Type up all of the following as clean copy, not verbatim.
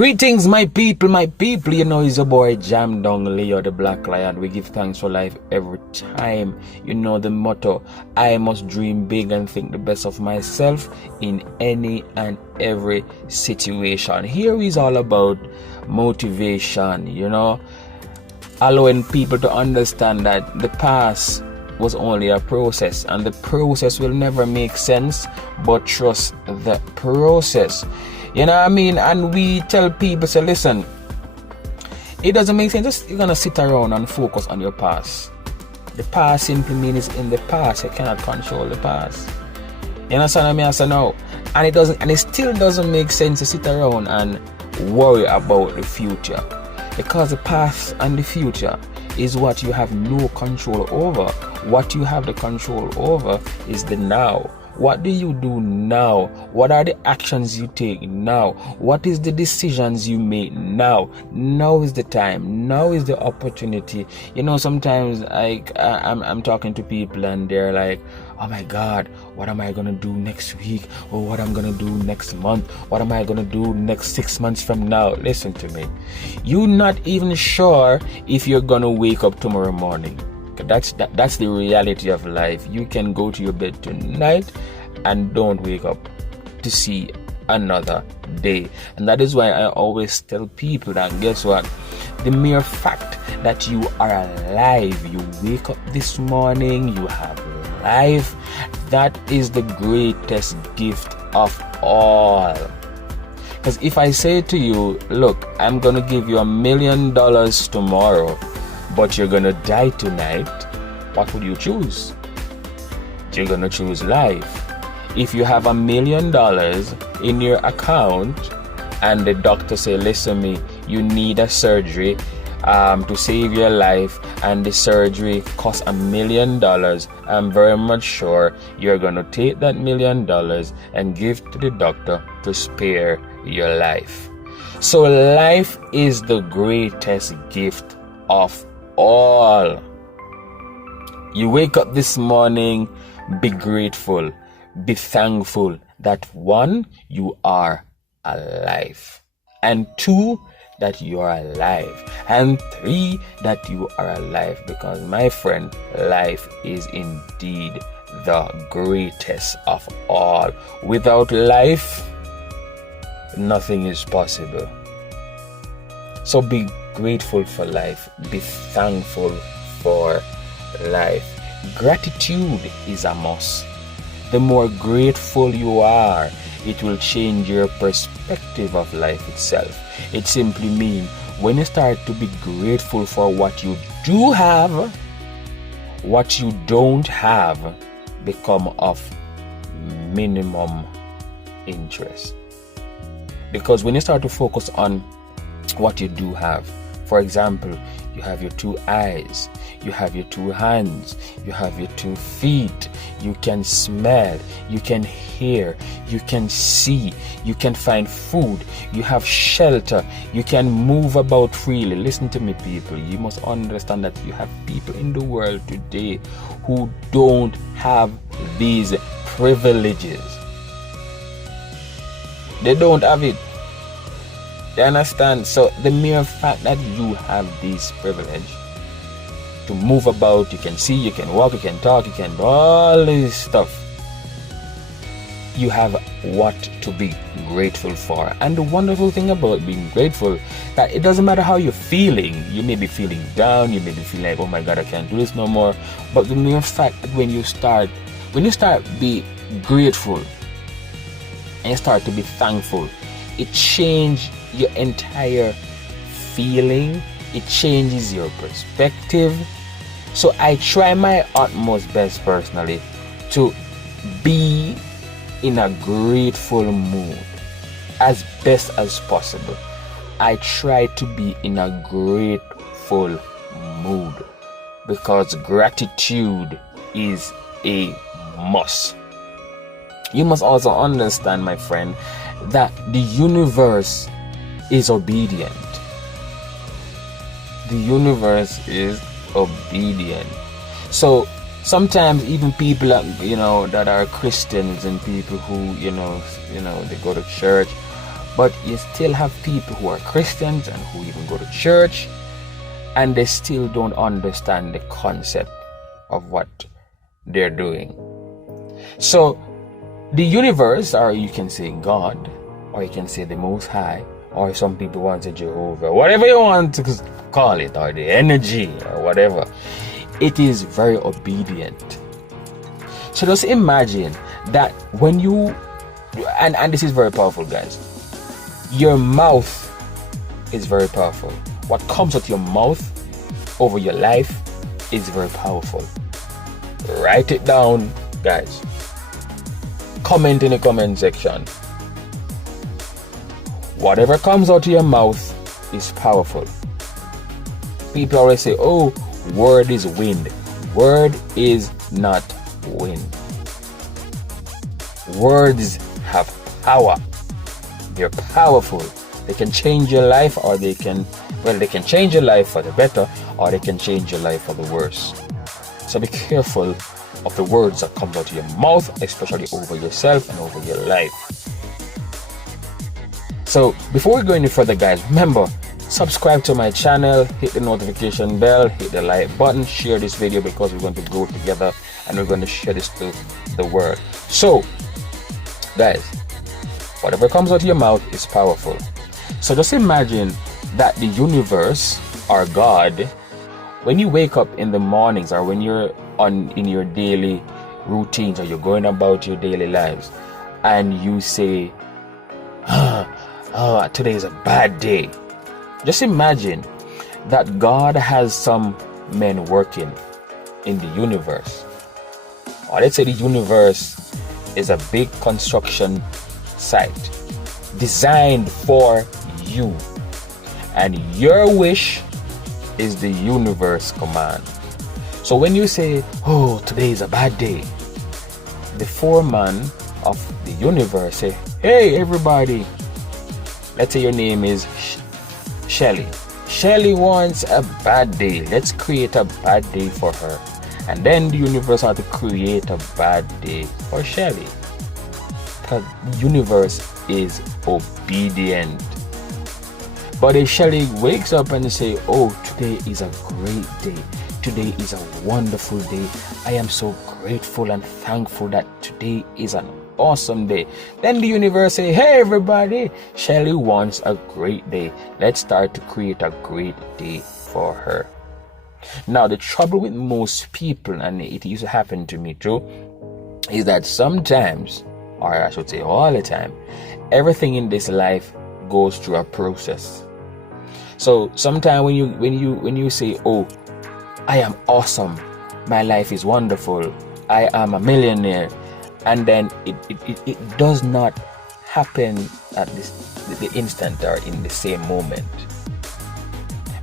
Greetings, my people, you know, it's your boy Jam Dong Leo, the Black Lion. We give thanks for life every time. You know the motto, I must dream big and think the best of myself in any and every situation. Here is all about motivation, you know, allowing people to understand that the past was only a process and the process will never make sense, but trust the process. You know what I mean? And we tell people, say, listen, it doesn't make sense. Just you're gonna sit around and focus on your past. The past simply means it's in the past. You cannot control the past. You understand what I mean? I say no. And it still doesn't make sense to sit around and worry about the future. Because the past and the future is what you have no control over. What you have the control over is the now. What do you do now? What are the actions you take now? What is the decisions you make now? Now is the time. Now is the opportunity. You know, sometimes I'm talking to people and they're like, oh my God, what am I going to do next week? Or what I'm going to do next month? What am I going to do next 6 months from now? Listen to me. You're not even sure if you're going to wake up tomorrow morning. That's the reality of life. You can go to your bed tonight and don't wake up to see another day. And that is why I always tell people that, guess what? The mere fact that you are alive, you wake up this morning, you have life, that is the greatest gift of all. Because if I say to you, look, I'm going to give you $1 million tomorrow, but you're gonna die tonight, what would you choose? You're gonna choose life. If you have $1 million in your account and the doctor say, listen me, you need a surgery to save your life, and the surgery costs $1 million, I'm very much sure you're gonna take that $1 million and give to the doctor to spare your life. So life is the greatest gift of all. You wake up this morning, be grateful, be thankful that 1, you are alive, and 2, that you are alive, and 3, that you are alive, because my friend, life is indeed the greatest of all. Without life, nothing is possible. So be grateful for life. Be thankful for life. Gratitude is a must. The more grateful you are, it will change your perspective of life itself. It simply means when you start to be grateful for what you do have, what you don't have become of minimum interest. Because when you start to focus on what you do have, for example, you have your 2 eyes, you have your 2 hands, you have your 2 feet, you can smell, you can hear, you can see, you can find food, you have shelter, you can move about freely. Listen to me, people, you must understand that you have people in the world today who don't have these privileges. They don't have it. You understand? So the mere fact that you have this privilege to move about, you can see, you can walk, you can talk, you can do all this stuff, you have what to be grateful for. And the wonderful thing about being grateful, that it doesn't matter how you're feeling. You may be feeling down, you may be feeling like, oh my God, I can't do this no more. But the mere fact that when you start be grateful and you start to be thankful, it changes your entire feeling, it changes your perspective. So I try my utmost best personally to be in a grateful mood as best as possible. I try to be in a grateful mood because gratitude is a must. You must also understand, my friend, that the universe is obedient. The universe is obedient. So sometimes even people that, that are Christians and people who, they go to church, But you still have people who are Christians and who even go to church, and they still don't understand the concept of what they're doing. So the universe, or you can say God, or you can say the Most High, or some people want to Jehovah, whatever you want to call it, or the energy, or whatever, it is very obedient. So just imagine that when you, and this is very powerful, guys, your mouth is very powerful. What comes out your mouth over your life is very powerful. Write it down, guys. Comment in the comment section. Whatever comes out of your mouth is powerful. People always say, oh, word is wind. Word is not wind. Words have power. They're powerful. They can change your life, or they can change your life for the better, or they can change your life for the worse. So be careful of the words that come out of your mouth, especially over yourself and over your life. So before we go any further, guys, remember, subscribe to my channel, hit the notification bell, hit the like button, share this video, because we're going to grow together and we're going to share this to the world. So guys, whatever comes out of your mouth is powerful. So just imagine that the universe, or God, when you wake up in the mornings, or when you're in your daily routines, or you're going about your daily lives, and you say, today is a bad day. Just imagine that God has some men working in the universe. Or let's say the universe is a big construction site designed for you, and your wish is the universe command. So when you say, oh, today is a bad day, the foreman of the universe say, hey everybody, let's say your name is Shelly. Shelly wants a bad day. Let's create a bad day for her. And then the universe had to create a bad day for Shelly, because the universe is obedient. But if Shelly wakes up and say, oh, today is a great day, today is a wonderful day, I am so grateful and thankful that today is an awesome day, then the universe say, hey everybody, Shelly wants a great day. Let's start to create a great day for her. Now the trouble with most people, and it used to happen to me too, is that sometimes, or I should say all the time, everything in this life goes through a process. So sometimes when you say, oh, I am awesome, my life is wonderful, I am a millionaire, and then it does not happen at the instant or in the same moment.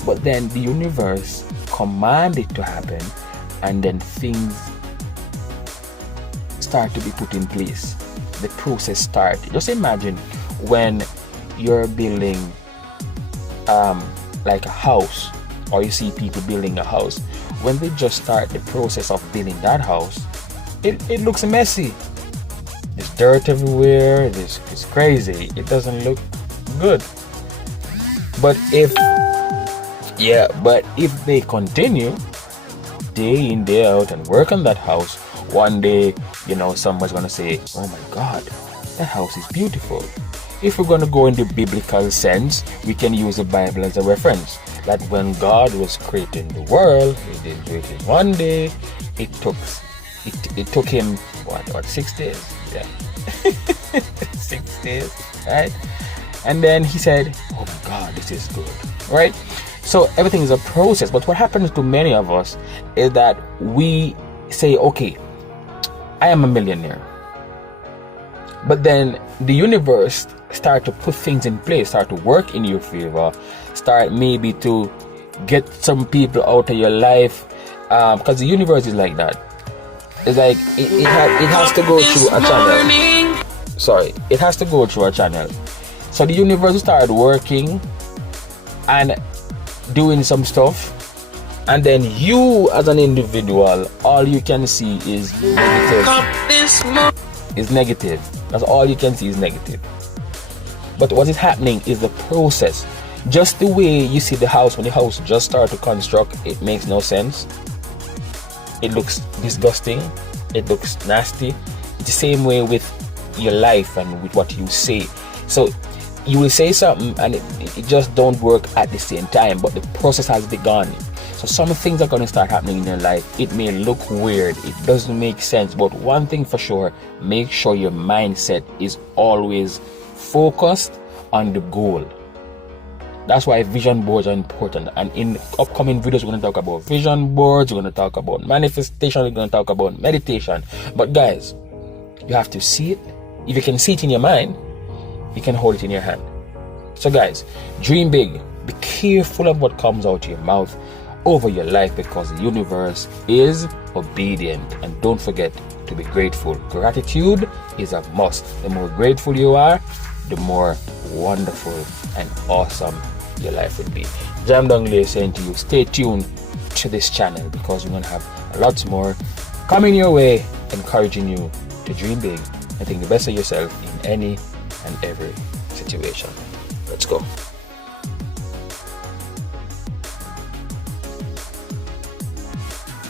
But then the universe command it to happen, and then things start to be put in place. The process starts. Just imagine when you're building like a house, or you see people building a house. When they just start the process of building that house, it looks messy. There's dirt everywhere. It's crazy. It doesn't look good. But if they continue day in, day out and work on that house, one day, someone's gonna say, oh my God, that house is beautiful. If we're gonna go in the biblical sense, we can use the Bible as a reference. That when God was creating the world, He didn't do it in one day. It took Him what 6 days? Yeah, 6 days, right? And then He said, oh my God, this is good, right? So everything is a process. But what happens to many of us is that we say, okay, I am a millionaire. But then the universe start to put things in place, start to work in your favor, start maybe to get some people out of your life, because the universe is like that. It's like it has to go through a channel. Sorry, it has to go through a channel. So the universe will start working and doing some stuff, and then you as an individual, all you can see is negative. It's negative. That's all you can see is negative. But what is happening is the process. Just the way you see the house, when the house just started to construct, it makes no sense. It looks disgusting. It looks nasty. It's the same way with your life and with what you say. So you will say something and it just don't work at the same time, but the process has begun. So some things are going to start happening in your life. It may look weird, it doesn't make sense, but one thing for sure, make sure your mindset is always focused on the goal. That's why vision boards are important. And in upcoming videos, we're going to talk about vision boards, we're going to talk about manifestation, we're going to talk about meditation. But guys, you have to see it. If you can see it in your mind, you can hold it in your hand. So guys, dream big. Be careful of what comes out of your mouth over your life, because the universe is obedient. And don't forget to be grateful. Gratitude is a must. The more grateful you are, the more wonderful and awesome your life will be. Jam Dongle is saying to you, stay tuned to this channel, because we're going to have a lot more coming your way, encouraging you to dream big and think the best of yourself in any and every situation. Let's go.